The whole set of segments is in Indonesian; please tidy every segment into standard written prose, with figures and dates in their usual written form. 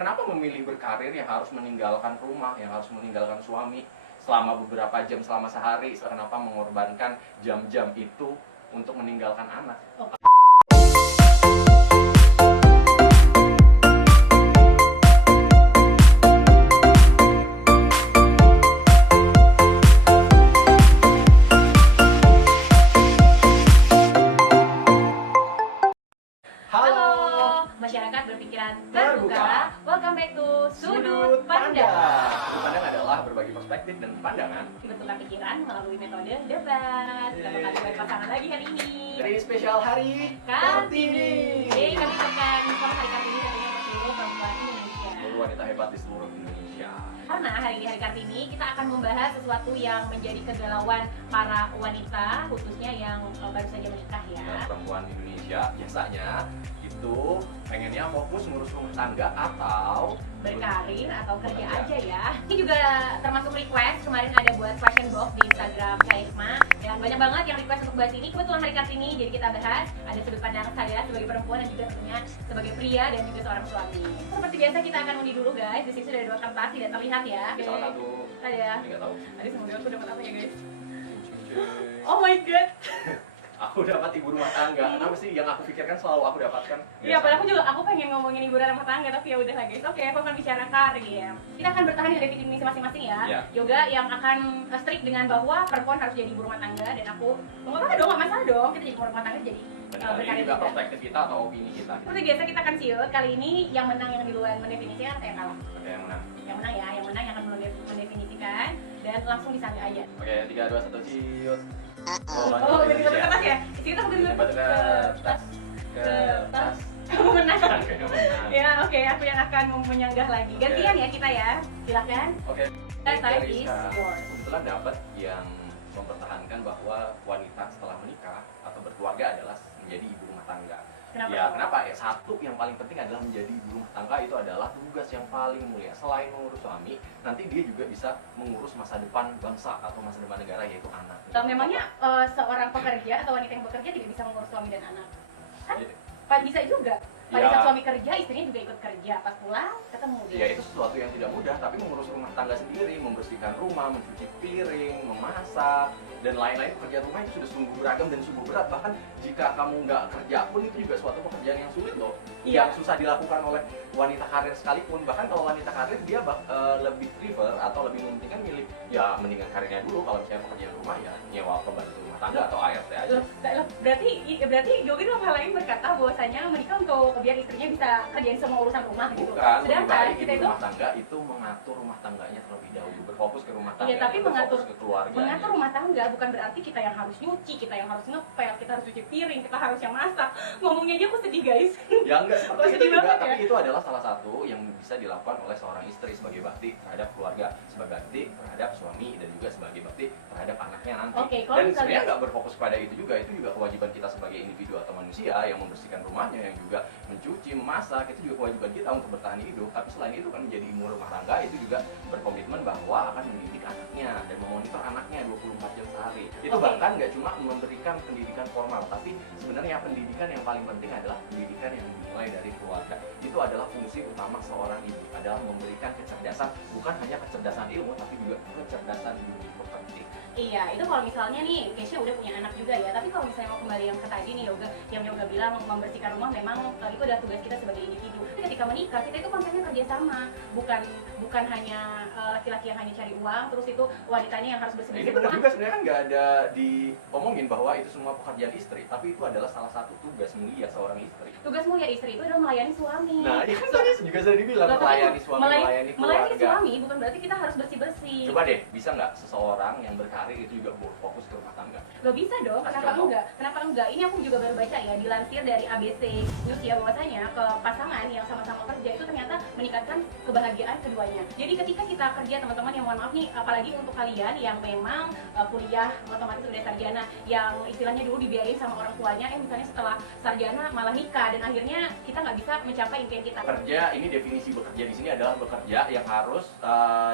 Kenapa memilih berkarir yang harus meninggalkan rumah, yang harus meninggalkan suami selama beberapa jam, selama sehari? Kenapa mengorbankan jam-jam itu untuk meninggalkan anak? Halo, masyarakat berpikiran terbuka. Welcome back to Sudut Pandang. Sudut Pandang adalah berbagi perspektif dan pandangan. Dibentukkan pikiran melalui metode debat. Kita bakal debat pasangan lagi hari ini. Dari spesial hari Kartini. Jadi kami ucapkan selamat hari Kartini tentunya untuk seluruh perempuan Indonesia. Seluruh wanita hebat di seluruh Indonesia. Karena hari ini hari Kartini kita akan membahas sesuatu yang menjadi kegalauan para wanita, khususnya yang baru saja menikah ya. Dan perempuan Indonesia biasanya itu pengennya fokus ngurus rumah tangga atau berkarir atau kerja aja ya. Ini juga termasuk request, kemarin ada buat question box di Instagram Kaisma dan banyak banget yang request untuk bahas ini. Kebetulan hari Kartini jadi kita bahas, ada sudut pandang saya sebagai perempuan dan juga tentunya sebagai pria dan juga seorang suami. Seperti biasa kita akan undi dulu guys. Di sini sudah ada 2 kertas tidak terlihat ya. salah satu Ada. nggak tahu. Tadi semoga aku dapat apa ya guys? Cincin. Oh my god. Aku dapat ibu rumah tangga. Kenapa sih yang aku pikirkan selalu aku dapatkan? Iya, padahal aku pengen ngomongin ibu rumah tangga, tapi ya udah lah guys. Oke, aku akan bicara karir. Kita akan bertahan dengan definisi masing-masing ya. Ya. Yoga yang akan strict dengan bahwa perempuan harus jadi ibu rumah tangga dan aku nggak apa-apa dong, nggak masalah dong. Kita jadi ibu rumah tangga jadi Benar, ini berkarir juga juga. perspektif kita atau opini kita. Seperti biasa kita akan siut. Kali ini yang menang yang duluan mendefinisikan atau yang kalah? Oke, yang menang. Yang menang ya, yang menang yang akan mendefinisikan dan langsung disangga aja. Oke, 3, 2, 1, ciut. Oh, udah kita kertas ya? Di sini tuh Batu kertas. Kertas. Kamu menang. Oke, kamu menang. Ya, oke, aku yang akan menyanggah lagi. Gantian ya kita ya. Silakan. Oke. Time Dari is sekarang, yours. kebetulan dapat yang mempertahankan bahwa wanita setelah menikah atau berkeluarga adalah menjadi ibu rumah tangga. Kenapa? Ya, kenapa? Ya, satu yang paling penting adalah menjadi ibu rumah tangga itu adalah tugas yang paling mulia. Selain mengurus suami, nanti dia juga bisa mengurus masa depan bangsa atau masa depan negara, yaitu anak. Memangnya seorang pekerja atau wanita yang bekerja tidak bisa mengurus suami dan anak? Kan? Jadi, Bisa juga. Pada Ya. saat suami kerja, istrinya juga ikut kerja. Pas pulang, ketemu dia. ya itu sesuatu yang tidak mudah, tapi mengurus rumah tangga sendiri, membersihkan rumah, mencuci piring, memasak, dan lain-lain pekerjaan rumah itu sudah sungguh beragam dan sungguh berat. Bahkan jika kamu nggak kerja pun itu juga suatu pekerjaan yang sulit loh, Iya. yang susah dilakukan oleh wanita karir sekalipun. Bahkan kalau wanita karir dia lebih prefer atau lebih mementingkan milih ya mendingan karirnya dulu. Kalau misalnya pekerjaan rumah ya nyewa pembantu rumah tangga atau ART aja. Loh, berarti Yogi itu lain berkata bahwasanya menikah untuk biar istrinya bisa kerjain semua urusan rumah gitu. Bukan, lebih Sedangkan baik kita ibu itu rumah tangga itu mengatur rumah tangganya terlebih dahulu, berfokus ke rumah tangga, Iya, tapi berfokus ke keluarga. mengatur rumah tangga bukan berarti kita yang harus nyuci, kita yang harus ngepel, kita harus cuci piring, kita harus yang masak. Ngomongnya aja aku sedih guys. Ya enggak seperti Kok itu sedih juga, banget tapi ya? itu adalah salah satu yang bisa dilakukan oleh seorang istri sebagai bakti terhadap keluarga, sebagai bakti terhadap suami, dan juga sebagai bakti terhadap anaknya nanti. Oke, kalau Dan misalnya- sebenarnya nggak berfokus pada itu juga kewajiban kita sebagai individu atau manusia yang membersihkan rumahnya, yang juga mencuci, memasak, itu juga kewajiban kita untuk bertahan hidup. Tapi selain itu kan menjadi ibu rumah tangga itu juga berkomitmen bahwa akan mendidik anaknya dan memonitor anaknya 24 jam sehari. Itu Oke. bahkan nggak cuma memberikan pendidikan formal, tapi sebenarnya pendidikan yang paling penting adalah pendidikan yang dimulai dari keluarga. Itu adalah fungsi utama seorang ibu, adalah memberikan kecerdasan, bukan hanya kecerdasan ilmu, tapi juga kecerdasan budi pekerti. Iya, itu kalau misalnya nih Keisha udah punya anak juga ya. Tapi kalau misalnya mau kembali yang ke tadi nih yang Yoga bilang membersihkan rumah memang itu adalah tugas kita sebagai individu. Tapi ketika menikah kita itu konsepnya kerjasama, bukan hanya laki-laki yang hanya cari uang, terus itu wanitanya yang harus Nah, bersih-bersih ini benar rumah. juga sebenarnya kan nggak ada diomongin bahwa itu semua pekerjaan istri, tapi itu adalah salah satu tugas mulia seorang istri. Tugas mulia istri itu adalah melayani suami. Nah, ini kan tadi juga sudah dibilang Loh, tapi melayani suami, melayani melayani keluarga. suami bukan berarti kita harus bersih-bersih. Coba deh, bisa nggak seseorang yang berkarir itu juga fokus ke rumah tangga? Gak bisa dong, Kasih kenapa contoh. enggak? Kenapa enggak? Ini aku juga baru baca ya, dilansir dari ABC News ya, bahwasanya ke pasangan yang sama-sama kerja itu ternyata meningkatkan kebahagiaan keduanya. Jadi ketika kita kerja, teman-teman yang mohon maaf nih, apalagi untuk kalian yang memang kuliah otomatis udah sarjana, yang istilahnya dulu dibiayain sama orang tuanya, misalnya setelah sarjana malah nikah, dan akhirnya kita nggak bisa mencapai impian kita. Kerja, ini definisi bekerja di sini adalah bekerja yang harus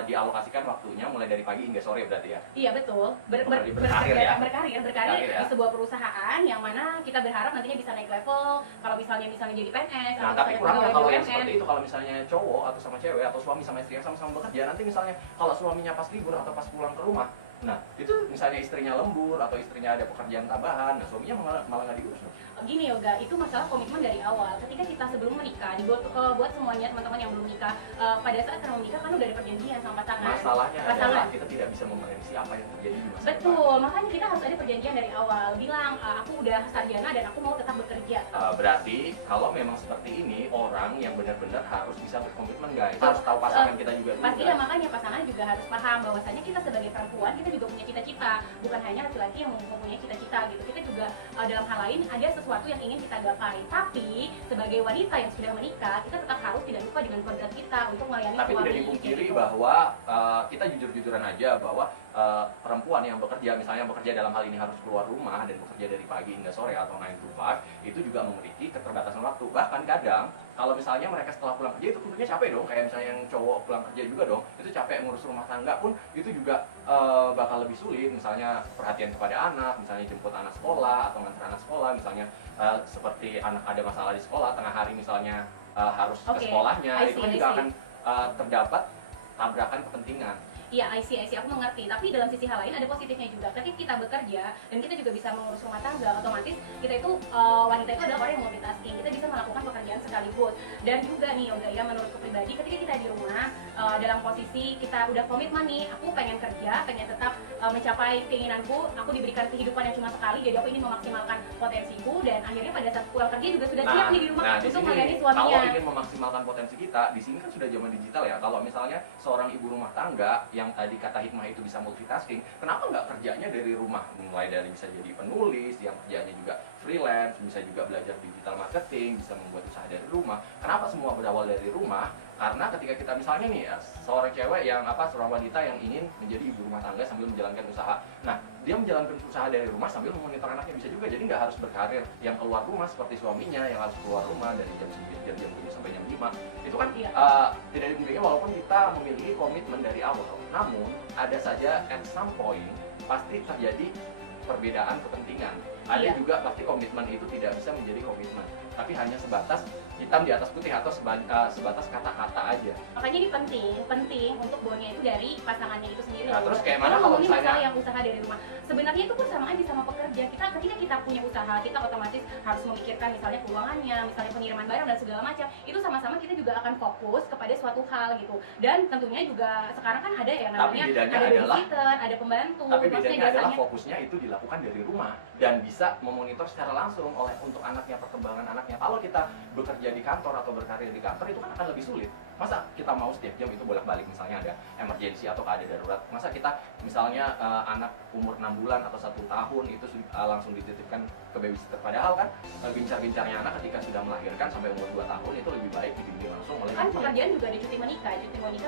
dialokasikan waktunya mulai dari pagi hingga sore berarti ya. Iya betul, Berkarir ya? berkarir Berkarir ya? di sebuah perusahaan yang mana kita berharap nantinya bisa naik level. Kalau misalnya jadi PNS, Nah, atau tapi misalnya kurangnya pegawai kalau yang BUMN. seperti itu, kalau misalnya cowok atau sama cewek atau suami sama istri yang sama-sama bekerja, nanti misalnya kalau suaminya pas libur atau pas pulang ke rumah, nah itu misalnya istrinya lembur atau istrinya ada pekerjaan tambahan, nah suaminya malah nggak diurus dong. Gini Yoga, itu masalah komitmen dari awal. Ketika kita sebelum menikah, buat semuanya teman-teman yang belum menikah, pada saat kita menikah kan udah ada perjanjian sama pasangan. Masalahnya adalah kita tidak bisa memprediksi apa yang terjadi di masa depan. Betul, makanya kita harus ada perjanjian dari awal. Bilang, aku udah sarjana dan aku mau tetap bekerja. Berarti kalau memang seperti ini, orang yang benar-benar harus bisa berkomitmen guys. Harus tahu pasangan kita juga dulu. Pastilah, makanya pasangan juga harus paham bahwasanya kita sebagai perempuan, kita juga punya cita-cita. Bukan hanya laki-laki yang mempunyai cita-cita gitu. Kita juga dalam hal lain ada sesuatu yang ingin kita gapai. Tapi sebagai wanita yang sudah menikah, kita tetap harus tidak lupa dengan kodrat kita untuk melayani Tapi suami. tidak dipungkiri gitu. bahwa kita jujur-jujuran aja bahwa perempuan yang bekerja, misalnya bekerja dalam hal ini harus keluar rumah dan bekerja dari pagi hingga sore atau 9 to 5, itu juga memiliki keterbatasan waktu. Bahkan kadang kalau misalnya mereka setelah pulang kerja itu tentunya capek dong, kayak misalnya yang cowok pulang kerja juga dong, itu capek ngurus rumah tangga pun itu juga bakal lebih sulit. Misalnya perhatian kepada anak, misalnya jemput anak sekolah atau nganter anak sekolah, misalnya seperti anak ada masalah di sekolah tengah hari misalnya harus ke sekolahnya, itu kan juga akan terdapat tabrakan kepentingan. Iya, I see, aku mengerti. Tapi dalam sisi hal lain ada positifnya juga. Ketika kita bekerja dan kita juga bisa mengurus rumah tangga, otomatis kita itu wanita itu adalah orang yang multitasking. Kita bisa melakukan pekerjaan sekaligus. Dan juga nih Yoga, ya menurutku pribadi, ketika kita di rumah dalam posisi kita udah komitmen nih, aku pengen kerja, pengen tetap mencapai keinginanku, aku diberikan kehidupan yang cuma sekali, jadi aku ingin memaksimalkan potensiku dan akhirnya pada saat pulang kerja juga sudah siap nih di rumah untuk melayani suaminya. Kalau ingin memaksimalkan potensi kita, di sini kan sudah zaman digital ya. Kalau misalnya seorang ibu rumah tangga yang tadi kata hikmah itu bisa multitasking, kenapa nggak kerjanya dari rumah? Mulai dari bisa jadi penulis, yang kerjanya juga freelance, bisa juga belajar digital marketing, bisa membuat usaha dari rumah. Kenapa semua berawal dari rumah? Karena ketika kita misalnya nih seorang cewek yang seorang wanita yang ingin menjadi ibu rumah tangga sambil menjalankan usaha. Nah, dia menjalankan usaha dari rumah sambil memonitor anaknya bisa juga. Jadi nggak harus berkarir yang keluar rumah seperti suaminya yang harus keluar rumah dari jam 9 jam 7 sampai jam 5. Itu kan tidak dimungkinkan walaupun kita memiliki komitmen dari awal. Namun ada saja at some point pasti terjadi perbedaan kepentingan. Ada juga pasti komitmen itu tidak bisa menjadi komitmen, tapi hanya sebatas hitam di atas putih atau sebatas kata-kata aja. Makanya ini penting untuk bawanya itu dari pasangannya itu sendiri. Nah, terus kayak mana kalau misalnya masalah yang usaha dari rumah? Sebenarnya itu pun sama aja sama pekerja. Ketika kita punya usaha, kita otomatis harus memikirkan misalnya keuangannya, misalnya pengiriman barang dan segala macam. Itu sama-sama kita juga akan fokus kepada suatu hal gitu. Dan tentunya juga sekarang kan ada yang namanya ada babysitter, ada pembantu. Tapi bedanya adalah fokusnya itu dilakukan dari rumah dan bisa memonitor secara langsung untuk anaknya, perkembangan anaknya. Kalau kita bekerja di kantor atau berkarir di kantor itu kan akan lebih sulit. Masa kita mau setiap jam itu bolak-balik, misalnya ada emergency atau keadaan darurat. Masa kita misalnya anak umur 6 bulan atau 1 tahun itu langsung dititipkan ke babysitter. Padahal kan bincar-bincarnya anak ketika sudah melahirkan sampai umur 2 tahun itu lebih baik dibimbing langsung oleh kan pekerjaan juga ada cuti menikah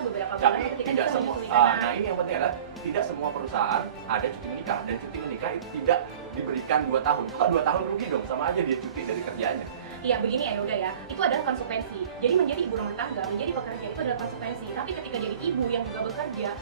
beberapa bulan. Tapi tidak semua. Nah ini yang penting adalah tidak semua perusahaan ada cuti menikah, dan cuti menikah itu tidak diberikan 2 tahun. Kalau 2 tahun rugi dong, sama aja dia cuti dari kerjaannya. Iya, begini ya Yoga ya, itu adalah konsekuensi. Jadi menjadi ibu rumah tangga, menjadi pekerja itu adalah konsekuensi. Tapi ketika jadi ibu yang juga bekerja,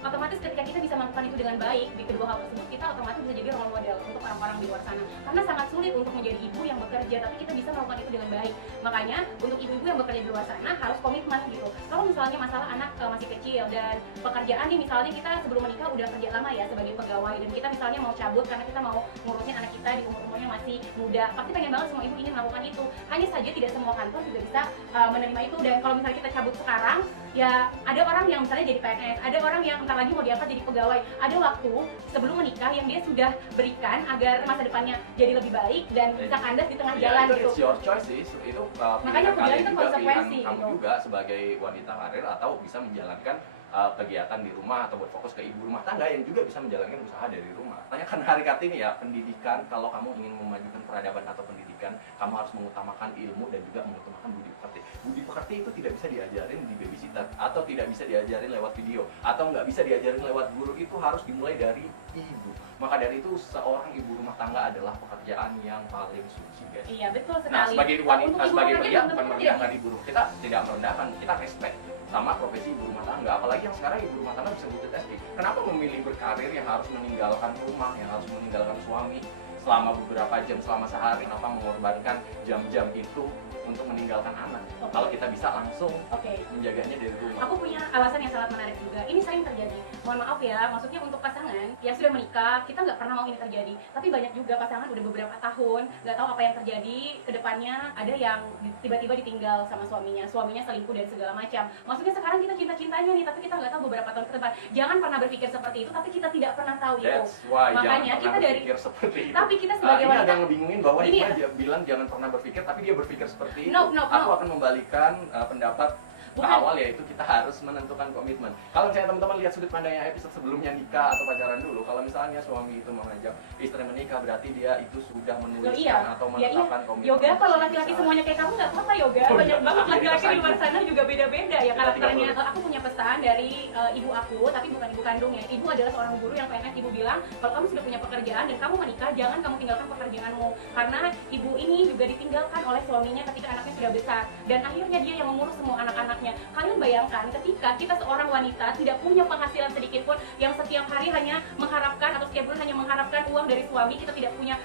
otomatis ketika kita bisa melakukan itu dengan baik, di kedua hal tersebut kita otomatis bisa jadi role model untuk orang-orang di luar sana. Karena sangat sulit untuk menjadi ibu yang bekerja, tapi kita bisa melakukan itu dengan baik. Makanya untuk ibu-ibu yang bekerja di luar sana harus komitmen gitu. Kalau misalnya masalah anak masih kecil dan pekerjaan nih, misalnya kita sebelum menikah udah kerja lama ya sebagai pegawai, dan kita misalnya mau cabut karena kita mau ngurusin anak kita di umur-umurnya masih muda, pasti pengen banget semua ibu ingin melakukan itu. Hanya saja tidak semua kantor juga bisa menerima itu. Dan kalau misalnya kita cabut sekarang, ya ada orang yang misalnya jadi PNS, ada orang yang entar lagi mau diangkat jadi pegawai. Ada waktu sebelum menikah yang dia sudah berikan agar masa depannya jadi lebih baik dan bisa kandas di tengah jalan itu gitu. It's your choice sih, itu Makanya aku bilang itu konsekuensi kamu juga sebagai wanita karir atau bisa menjalankan kegiatan di rumah atau berfokus ke ibu rumah tangga yang juga bisa menjalankan usaha dari rumah. Makanya kan hari Kartini ya, pendidikan, kalau kamu ingin memajukan peradaban atau pendidikan, kamu harus mengutamakan ilmu dan juga mengutamakan budi pekerti. Budi pekerti itu tidak bisa diajarin di babysitter atau tidak bisa diajarin lewat video atau nggak bisa diajarin lewat guru, itu harus dimulai dari ibu. Maka dari itu seorang ibu rumah tangga adalah pekerjaan yang paling suci, guys. Iya, betul sekali. Nah, sebagai wanita, sebagai pria bukan merendahkan iya. ibu rumah. Kita tidak merendahkan, kita respect sama profesi ibu rumah tangga. Apalagi yang sekarang ibu rumah tangga bisa multitasking. Kenapa memilih berkarir yang harus meninggalkan rumah, yang harus meninggalkan suami selama beberapa jam, selama sehari? Kenapa mengorbankan jam-jam itu untuk meninggalkan anak. Oke. Kalau kita bisa langsung Oke. menjaganya dari rumah. Aku punya alasan yang sangat menarik juga. Ini sering terjadi. Mohon maaf ya, maksudnya untuk pasangan yang sudah menikah, kita nggak pernah mau ini terjadi. Tapi banyak juga pasangan udah beberapa tahun, nggak tahu apa yang terjadi ke depannya. Ada yang tiba-tiba ditinggal sama suaminya selingkuh dan segala macam. Maksudnya sekarang kita cinta-cintanya nih, tapi kita nggak tahu beberapa tahun ke depan. Jangan pernah berpikir seperti itu, tapi kita tidak pernah tahu itu. That's why Makanya jangan kita pernah dari berpikir seperti itu. tapi kita sebagai Ini wanita ada ngebingungin bahwa Ini Hikmah dia bilang jangan pernah berpikir, tapi dia berpikir seperti itu. No. Aku akan membalikan pendapat ke Bukan. awal, yaitu kita harus menentukan komitmen. Kalau misalnya teman-teman lihat sudut pandangnya episode sebelumnya nikah atau pacaran dulu, kalau misalnya suami itu mengajak istri menikah, berarti dia itu sudah menuliskan iya. atau Ya, iya. menetapkan komitmen. Yoga kalau laki-laki Misalnya. semuanya kayak kamu nggak apa-apa Yoga. Oh, Banyak iya. banget Jadi laki-laki di luar tersanjung. sana juga beda-beda ya Kita karakternya. 30. Aku punya pesan dari ibu aku, tapi bukan ibu kandung ya. Ibu adalah seorang guru yang PNS. Ibu bilang kalau kamu sudah punya pekerjaan dan kamu menikah, jangan kamu tinggalkan pekerjaanmu, karena ibu ini juga ditinggalkan oleh suaminya ketika anaknya sudah besar dan akhirnya dia yang mengurus semua anak-anaknya. Kalian bayangkan ketika kita seorang wanita tidak punya penghasilan sedikit pun, yang setiap hari hanya mengharapkan atau setiap bulan hanya mengharapkan uang dari suami, kita tidak punya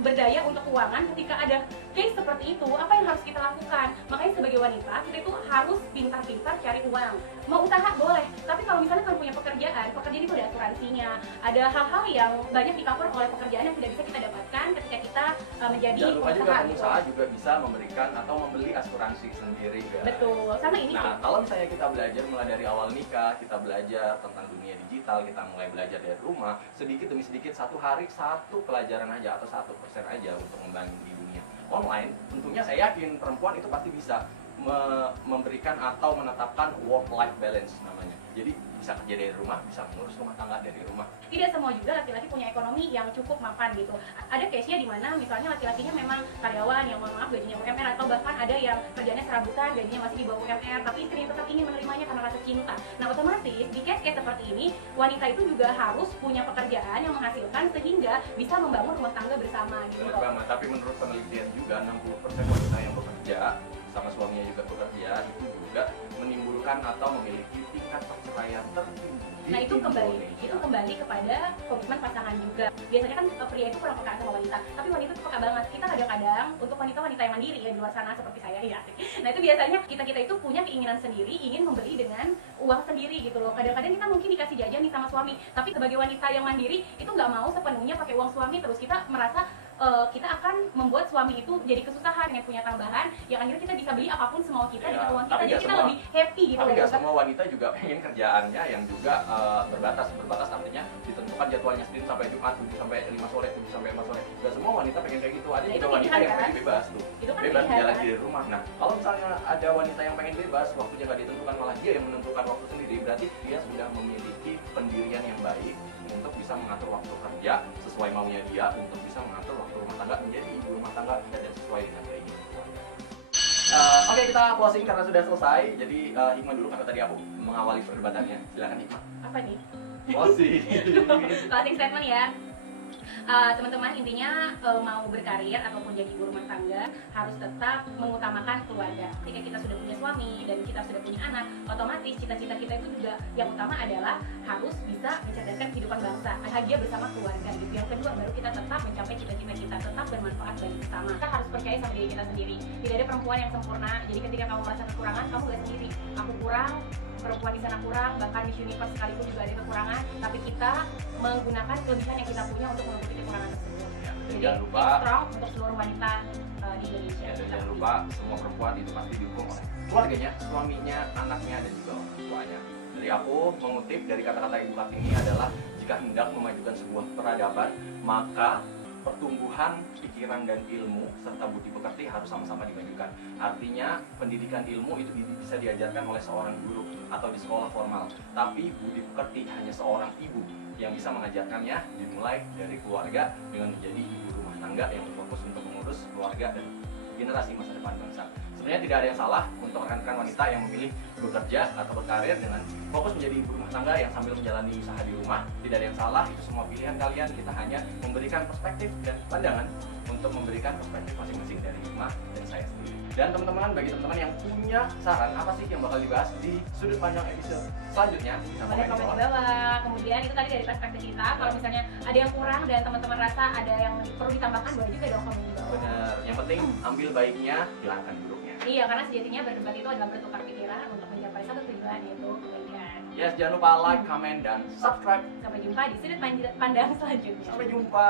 berdaya untuk keuangan. Ketika ada case seperti itu, apa yang harus kita lakukan? Makanya sebagai wanita kita itu harus pintar-pintar cari uang. Mau usaha boleh, tapi kalau misalnya kamu punya pekerjaan itu ada asuransinya, ada hal-hal yang banyak di-cover oleh pekerjaan yang tidak bisa kita dapatkan ketika kita menjadi Jangan lupa juga gitu. pengusaha juga bisa memberikan atau membeli asuransi sendiri, guys. Betul, sama ini Nah, kalau misalnya kita belajar mulai dari awal nikah, kita belajar tentang dunia digital, kita mulai belajar dari rumah, sedikit demi sedikit, satu hari satu pelajaran aja atau 1% aja untuk membangun di dunia online, tentunya saya yakin perempuan itu pasti bisa memberikan atau menetapkan work-life balance namanya. Jadi bisa kerja dari rumah, bisa mengurus rumah tangga dari rumah. Tidak semua juga laki-laki punya ekonomi yang cukup mapan gitu. Ada case-nya di mana misalnya laki-lakinya memang karyawan yang mohon maaf gajinya UMR, atau bahkan ada yang kerjanya serabutan, gajinya masih di bawah UMR, tapi istrinya tetap ingin menerimanya karena rasa cinta. Nah, otomatis di case-case seperti ini, wanita itu juga harus punya pekerjaan yang menghasilkan sehingga bisa membangun rumah tangga bersama gitu Benar loh. banget, tapi menurut penelitian juga 60% wanita yang bekerja sama suaminya juga bekerja itu juga menimbulkan atau memiliki tingkat perceraian tertinggi. Nah, itu kembali kepada komitmen pasangan juga. Biasanya kan pria itu kurang peka sama wanita, tapi wanita itu peka banget. Kita kadang-kadang untuk wanita-wanita yang mandiri ya di luar sana seperti saya ya. Nah, itu biasanya kita itu punya keinginan sendiri, ingin membeli dengan uang sendiri gitu loh. Kadang-kadang kita mungkin dikasih jajan nih sama suami, tapi sebagai wanita yang mandiri itu nggak mau sepenuhnya pakai uang suami, terus kita merasa kita akan membuat suami itu jadi kesusahan yang punya tambahan, yang akhirnya kita bisa beli apapun semau kita dengan uang kita, jadi kita lebih happy gitu. Tapi nggak semua wanita juga pengen kerjaannya yang juga berbatas artinya ditentukan jadwalnya sendiri sampai Jumat 7 sampai 5 sore, 7 sampai 4 sore. Nggak semua wanita pengen kayak gitu. Ada Nah, juga itu wanita pilihan, yang pengen kan? bebas tuh. Itu kan Bebas pilihan, jalan kan? di rumah. Nah, kalau misalnya ada wanita yang pengen bebas, waktunya nggak ditentukan, malah dia yang menentukan waktu sendiri, berarti dia sudah memiliki pendirian yang baik untuk bisa mengatur waktu kerja sesuai maunya dia, untuk bisa mengatur waktu rumah tangga menjadi ibu rumah tangga dan sesuai dengan keinginan keluarga. Oke, kita closing karena sudah selesai. Jadi Hikmah dulu karena tadi aku mengawali perdebatannya. Silakan Hikmah. Apa nih? Closing. Closing statement ya. Teman-teman, intinya mau berkarir ataupun jadi ibu rumah tangga harus tetap mengutamakan keluarga. Ketika kita sudah punya suami dan kita sudah punya anak, otomatis cita-cita kita itu juga yang utama adalah harus bisa mencerdaskan kehidupan bangsa, bahagia bersama keluarga gitu. Yang kedua, baru kita tetap mencapai cita-cita kita, tetap bermanfaat bagi sesama. Kita harus percaya sama diri kita sendiri. Tidak ada perempuan yang sempurna. Jadi ketika kamu merasa kekurangan, kamu gak sendiri. Aku kurang, perempuan di sana kurang, bahkan Miss Universe sekalipun juga ada kekurangan, tapi kita menggunakan kelebihan yang kita punya untuk menutupi kekurangan tersebut. Jadi Jangan lupa, keep strong untuk seluruh wanita di Indonesia. dan jangan lupa semua perempuan itu pasti didukung oleh keluarganya, suaminya, anaknya, dan juga orang tuanya. Dari aku mengutip dari kata-kata Ibu Kartini adalah, jika hendak memajukan sebuah peradaban, maka pertumbuhan pikiran dan ilmu serta budi pekerti harus sama-sama dimajukan. Artinya pendidikan ilmu itu bisa diajarkan oleh seorang guru atau di sekolah formal, tapi budi pekerti hanya seorang ibu yang bisa mengajarkannya, dimulai dari keluarga dengan menjadi ibu rumah tangga yang berfokus untuk mengurus keluarga dan generasi masa depan bangsa. Sebenarnya tidak ada yang salah untuk rekan-rekan wanita yang memilih bekerja atau berkarir dengan fokus menjadi ibu rumah tangga yang sambil menjalani usaha di rumah. Tidak ada yang salah, itu semua pilihan kalian. Kita hanya memberikan perspektif dan pandangan untuk memberikan perspektif masing-masing dari Hikmah dan saya sendiri. Dan teman-teman, bagi teman-teman yang punya saran apa sih yang bakal dibahas di sudut pandang episode selanjutnya, bisa Boleh komen di bawah. Kemudian itu tadi dari perspektif kita. Kalau misalnya ada yang kurang dan teman-teman rasa ada yang perlu ditambahkan, boleh juga dong komen di bawah. Bener, yang penting ambil baiknya, hilangkan buruk. Iya, karena sejatinya berdebat itu adalah bertukar pikiran untuk mencapai satu tujuan, yaitu kebaikan. Yes, jangan lupa like, comment, dan subscribe. Sampai jumpa di sudut pandang selanjutnya. Sampai jumpa.